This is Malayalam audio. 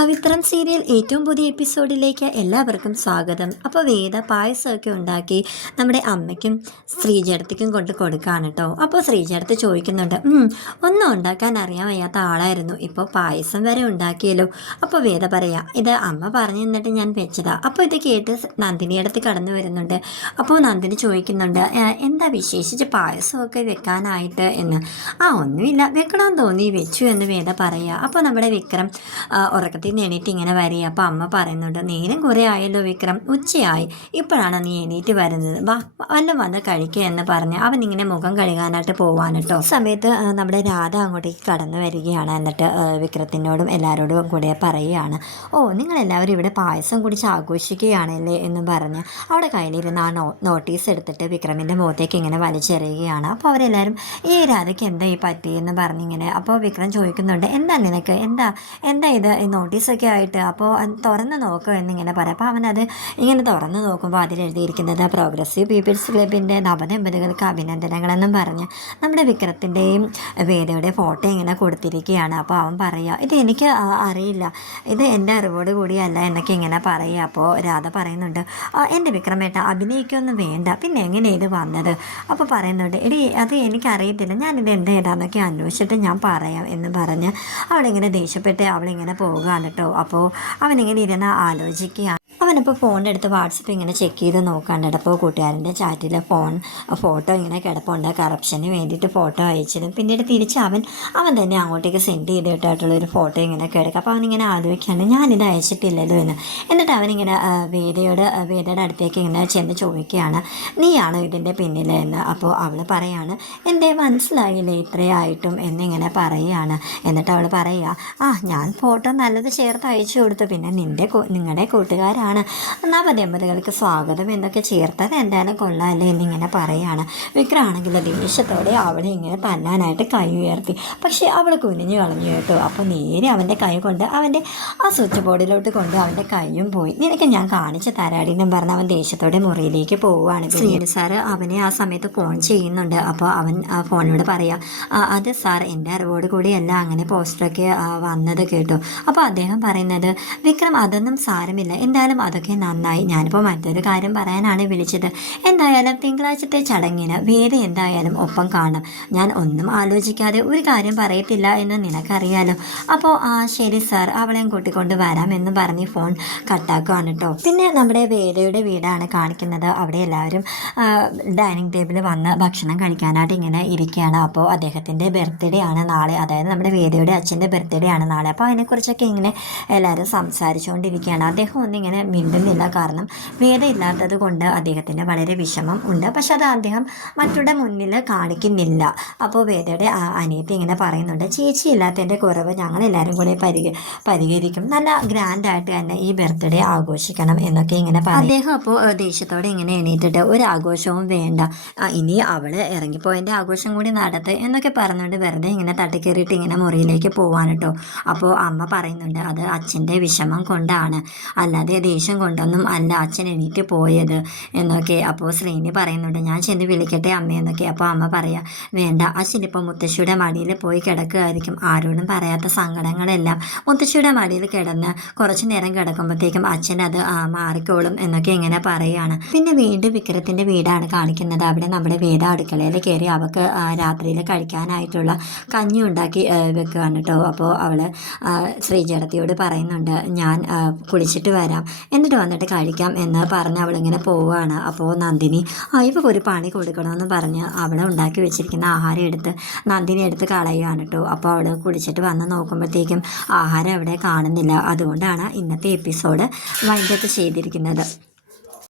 പവിത്രം സീരിയൽ ഏറ്റവും പുതിയ എപ്പിസോഡിലേക്ക് എല്ലാവർക്കും സ്വാഗതം. അപ്പോൾ വേദ പായസമൊക്കെ ഉണ്ടാക്കി നമ്മുടെ അമ്മയ്ക്കും ശ്രീജടത്തിക്കും കൊണ്ട് കൊടുക്കുകയാണ് കേട്ടോ. അപ്പോൾ ശ്രീജടത്ത് ചോദിക്കുന്നുണ്ട് "ഉം, ഒന്നും ഉണ്ടാക്കാൻ അറിയാൻ വയ്യാത്ത ആളായിരുന്നു. ഇപ്പോൾ പായസം വരെ ഉണ്ടാക്കിയല്ലോ. അപ്പോൾ വേദ പറയാം ഇത് അമ്മ പറഞ്ഞു തന്നിട്ട് ഞാൻ വെച്ചതാ. അപ്പോൾ ഇത് കേട്ട് നന്ദിനിയടുത്ത് കടന്നു വരുന്നുണ്ട്. അപ്പോൾ നന്ദിനി ചോദിക്കുന്നുണ്ട് എന്താ വിശേഷിച്ച് പായസമൊക്കെ വെക്കാനായിട്ട്? എന്ന്. ആ ഒന്നുമില്ല. വെക്കണമെന്ന് തോന്നി. വെച്ചു എന്ന് വേദ പറയുക അപ്പോൾ നമ്മുടെ വിക്രം ആ, നിന്ന് എണീറ്റ് ഇങ്ങനെ വരിക. അപ്പോൾ അമ്മ പറയുന്നുണ്ട് നേരം കുറേ ആയല്ലോ വിക്രം. ഉച്ചയായി. ഇപ്പോഴാണ് നീ എണീറ്റ് വരുന്നത്. വാ വല്ല വന്ന് കഴിക്കുക എന്ന് പറഞ്ഞ് അവൻ ഇങ്ങനെ മുഖം കഴുകാനായിട്ട് പോവാൻ കേട്ടോ. സമയത്ത് നമ്മുടെ രാധ അങ്ങോട്ടേക്ക് കടന്നു വരികയാണ് എന്നിട്ട് വിക്രത്തിനോടും എല്ലാവരോടും കൂടെ പറയുകയാണ്. ഓ നിങ്ങളെല്ലാവരും ഇവിടെ പായസം കുടിച്ച് ആഘോഷിക്കുകയാണല്ലേ എന്ന് പറഞ്ഞ് അവിടെ കയ്യിലിരുന്ന് ആ നോ നോട്ടീസ് എടുത്തിട്ട് വിക്രമിന്റെ മുഖത്തേക്ക് ഇങ്ങനെ വലിച്ചെറിയുകയാണ്. അപ്പോൾ അവരെല്ലാവരും ഈ രാധയ്ക്ക് എന്താ ഈ പറ്റിയെന്ന് പറഞ്ഞിങ്ങനെ അപ്പോൾ വിക്രം ചോദിക്കുന്നുണ്ട് എന്താ നിനക്ക്? എന്താ എന്താ ഇത്? ഈ നോട്ടീസൊക്കെ ആയിട്ട് അപ്പോൾ തുറന്ന് നോക്കുക എന്നിങ്ങനെ പറയാം. അപ്പോൾ അവനത് ഇങ്ങനെ തുറന്ന് നോക്കുമ്പോൾ അതിലെഴുതിയിരിക്കുന്നത് പ്രോഗ്രസീവ് പീപ്പിൾസ് ക്ലബിന്റെ നവദമ്പതികൾക്ക് അഭിനന്ദനങ്ങളെന്നും പറഞ്ഞ് നമ്മുടെ വിക്രത്തിന്റെയും വേദയുടെ ഫോട്ടോ ഇങ്ങനെ കൊടുത്തിരിക്കുകയാണ്. അപ്പോൾ അവൻ പറയുക ഇത് എനിക്ക് അറിയില്ല. ഇത് എന്റെ അറിവോട് കൂടിയല്ല എന്നൊക്കെ ഇങ്ങനെ പറയുക. അപ്പോൾ രാധ പറയുന്നുണ്ട് എന്റെ വിക്രമേട്ട അഭിനയിക്കൊന്നും വേണ്ട. പിന്നെ എങ്ങനെ ഇത് വന്നത്? അപ്പോൾ പറയുന്നുണ്ട് എടി അത് എനിക്കറിയത്തില്ല. ഞാനിത് എന്താ ഏതാന്നൊക്കെ അന്വേഷിച്ചിട്ട് ഞാൻ പറയാം എന്ന് പറഞ്ഞ് അവളിങ്ങനെ ദേഷ്യപ്പെട്ട് അവളിങ്ങനെ പോകുകയാണ് കേട്ടോ അപ്പോൾ അവനിങ്ങനെ ഇരുന്ന് ആലോചിക്കുകയാണ്. അവനപ്പോൾ ഫോണെടുത്ത് വാട്സപ്പ് ഇങ്ങനെ ചെക്ക് ചെയ്ത് നോക്കാണ്ട് അപ്പോൾ കൂട്ടുകാരന്റെ ചാറ്റിൽ ഫോൺ ഫോട്ടോ ഇങ്ങനെ കിടപ്പുണ്ട്. കറപ്ഷന് വേണ്ടിയിട്ട് ഫോട്ടോ അയച്ചതും പിന്നീട് തിരിച്ച് അവൻ അവൻ തന്നെ അങ്ങോട്ടേക്ക് സെൻഡ് ചെയ്തിട്ടായിട്ടുള്ള ഒരു ഫോട്ടോ ഇങ്ങനെ കിടക്കുക അപ്പോൾ അവനിങ്ങനെ ആലോചിക്കുകയാണ് ഞാനിത് അയച്ചിട്ടില്ലല്ലോ എന്ന്. എന്നിട്ട് അവനിങ്ങനെ വേദയോട് വേദയുടെ അടുത്തേക്ക് ഇങ്ങനെ ചെന്ന് ചോദിക്കുകയാണ് നീയാണോ ഇതിന്റെ പിന്നിൽ എന്ന്. അപ്പോൾ അവൾ പറയാണ് എന്റെ മനസ്സിലായില്ലേ? ഇത്രയായിട്ടും എന്നിങ്ങനെ പറയുകയാണ്. എന്നിട്ട് അവൾ പറയുക ആ ഞാൻ ഫോട്ടോ നല്ലത് ചേർത്ത് അയച്ചു കൊടുത്തു. പിന്നെ നിന്റെ നിങ്ങളുടെ കൂട്ടുകാരാണ് നവദമ്പതികൾക്ക് സ്വാഗതം. എന്നൊക്കെ ചേർത്തത്? എന്തായാലും കൊള്ളാമല്ലേ എന്നിങ്ങനെ പറയാണ്. വിക്രമാണെങ്കിൽ ദേഷ്യത്തോടെ അവളെ ഇങ്ങനെ തല്ലാനായിട്ട് കൈ ഉയർത്തി. പക്ഷേ അവൾ കുനിഞ്ഞു കളഞ്ഞു കേട്ടോ. അപ്പോൾ നേരെ അവന്റെ കൈ കൊണ്ട് അവന്റെ ആ സ്വിച്ച് ബോർഡിലോട്ട് കൊണ്ട് അവന്റെ കൈയും പോയി. നിനക്ക് ഞാൻ കാണിച്ച് തരാടി എന്നും പറഞ്ഞ് അവൻ ദേഷ്യത്തോടെ മുറിയിലേക്ക് പോവുകയാണ്. ശ്രീനി സാറ് അവനെ ആ സമയത്ത് ഫോൺ ചെയ്യുന്നുണ്ട്. അപ്പോൾ അവൻ ആ ഫോണിനോട് പറയാം "ആ, അത് സാർ എന്റെ അറിവോട് കൂടിയല്ല അങ്ങനെ പോസ്റ്ററൊക്കെ വന്നത് കേട്ടോ. അപ്പോൾ അദ്ദേഹം പറയുന്നത് വിക്രം അതൊന്നും സാരമില്ല. എന്തായാലും അതൊക്കെ നന്നായി. ഞാനിപ്പോൾ മറ്റൊരു കാര്യം പറയാനാണ് വിളിച്ചത്. എന്തായാലും തിങ്കളാഴ്ചത്തെ ചടങ്ങിന് വേറെ എന്തായാലും ഒപ്പം കാണും. ഞാൻ ഒന്നും ആലോചിക്കാതെ ഒരു കാര്യം പറയത്തില്ല എന്ന് നിനക്കറിയാലോ. അപ്പോൾ ആ ശരി സാർ. അവളെയും കൂട്ടിക്കൊണ്ട് വരാം എന്ന് പറഞ്ഞ് ഫോൺ കട്ടാക്കുകയാണ് കേട്ടോ പിന്നെ നമ്മുടെ വേദയുടെ വീടാണ് കാണിക്കുന്നത്. അവിടെ എല്ലാവരും ഡൈനിങ് ടേബിളിൽ വന്ന് ഭക്ഷണം കഴിക്കാനായിട്ട് ഇങ്ങനെ ഇരിക്കുകയാണ്. അപ്പോൾ അദ്ദേഹത്തിന്റെ ബർത്ത്ഡേ ആണ് നാളെ. അതായത് നമ്മുടെ വേദയുടെ അച്ഛന്റെ ബർത്ത്ഡേ ആണ് നാളെ. അപ്പോൾ അതിനെക്കുറിച്ചൊക്കെ ഇങ്ങനെ എല്ലാവരും സംസാരിച്ചുകൊണ്ടിരിക്കുകയാണ്. അദ്ദേഹം ഒന്നിങ്ങനെ മിണ്ടുന്നില്ല. കാരണം വേദ ഇല്ലാത്തത് കൊണ്ട് അദ്ദേഹത്തിന് വളരെ വിഷമം ഉണ്ട്. പക്ഷെ അത് അദ്ദേഹം മറ്റുടെ മുന്നിൽ കാണിക്കുന്നില്ല. അപ്പോൾ വേദയുടെ അനിയത്തി ഇങ്ങനെ പറയുന്നുണ്ട് ചേച്ചി ഇല്ലാത്തതിന്റെ കുറവ് ഞങ്ങൾ എല്ലാവരും കൂടെ പരിഗ പരിഹരിക്കും. നല്ല ഗ്രാൻഡായിട്ട് തന്നെ ഈ ബർത്ത്ഡേ ആഘോഷിക്കണം എന്നൊക്കെ ഇങ്ങനെ പറയും. അദ്ദേഹം അപ്പോൾ ദേഷ്യത്തോടെ ഇങ്ങനെ എണീറ്റിട്ട് ഒരു ആഘോഷവും വേണ്ട. ഇനി അവൾ ഇറങ്ങിപ്പോയതിന്റെ ആഘോഷം കൂടി നടത്ത് എന്നൊക്കെ പറഞ്ഞുകൊണ്ട് വെറുതെ ഇങ്ങനെ തട്ടിക്കേറിയിട്ട് ഇങ്ങനെ മുറിയിലേക്ക് പോവാൻ കേട്ടോ. അപ്പോൾ അമ്മ പറയുന്നുണ്ട് അത് അച്ഛന്റെ വിഷമം കൊണ്ടാണ്. അല്ലാതെ ദേഷ്യം കൊണ്ടൊന്നും അല്ല അച്ഛൻ എണീറ്റ് പോയത് എന്നൊക്കെ. അപ്പോൾ ശ്രീനി പറയുന്നുണ്ട് ഞാൻ ചെന്ന് വിളിക്കട്ടെ അമ്മയെന്നൊക്കെ അപ്പോൾ അമ്മ പറയാം വേണ്ട അച്ഛൻ ഇപ്പോൾ മുത്തശ്ശിയുടെ മടിയിൽ പോയി കിടക്കുകയായിരിക്കും ആരോടും പറയാത്ത സങ്കടങ്ങളെല്ലാം മുത്തശ്ശിയുടെ മടിയിൽ കിടന്ന് കുറച്ച് നേരം കിടക്കുമ്പോഴത്തേക്കും അച്ഛൻ അത് മാറിക്കോളും എന്നൊക്കെ ഇങ്ങനെ പറയുകയാണ് പിന്നെ വീണ്ടും വിക്രത്തിന്റെ വീടാണ് കാണിക്കുന്നത്. അവിടെ നമ്മുടെ വേദ അടുക്കളയിൽ കയറി അവൾക്ക് രാത്രിയിൽ കഴിക്കാനായിട്ടുള്ള കഞ്ഞി ഉണ്ടാക്കി വെക്കുകയാണ് കേട്ടോ. അപ്പോൾ അവൾ ശ്രീജടത്തിയോട് പറയുന്നുണ്ട് ഞാൻ കുളിച്ചിട്ട് വരാം എന്നിട്ട് വന്നിട്ട് കഴിക്കാം എന്ന് പറഞ്ഞ് ഇങ്ങനെ പോവുകയാണ് അപ്പോൾ നന്ദിനി ആ ഇവൾക്ക് ഒരു പണി കൊടുക്കണമെന്ന് പറഞ്ഞ് അവിടെ ഉണ്ടാക്കി വെച്ചിരിക്കുന്ന ആഹാരം എടുത്ത് നന്ദിനി എടുത്ത് കളയുകയാണ് കേട്ടോ അപ്പോൾ അവൾ കുടിച്ചിട്ട് വന്ന് നോക്കുമ്പോഴത്തേക്കും ആഹാരം അവിടെ കാണുന്നില്ല. അതുകൊണ്ടാണ് ഇന്നത്തെ എപ്പിസോഡ് വൈൻഡപ്പ് ചെയ്തിരിക്കുന്നത്.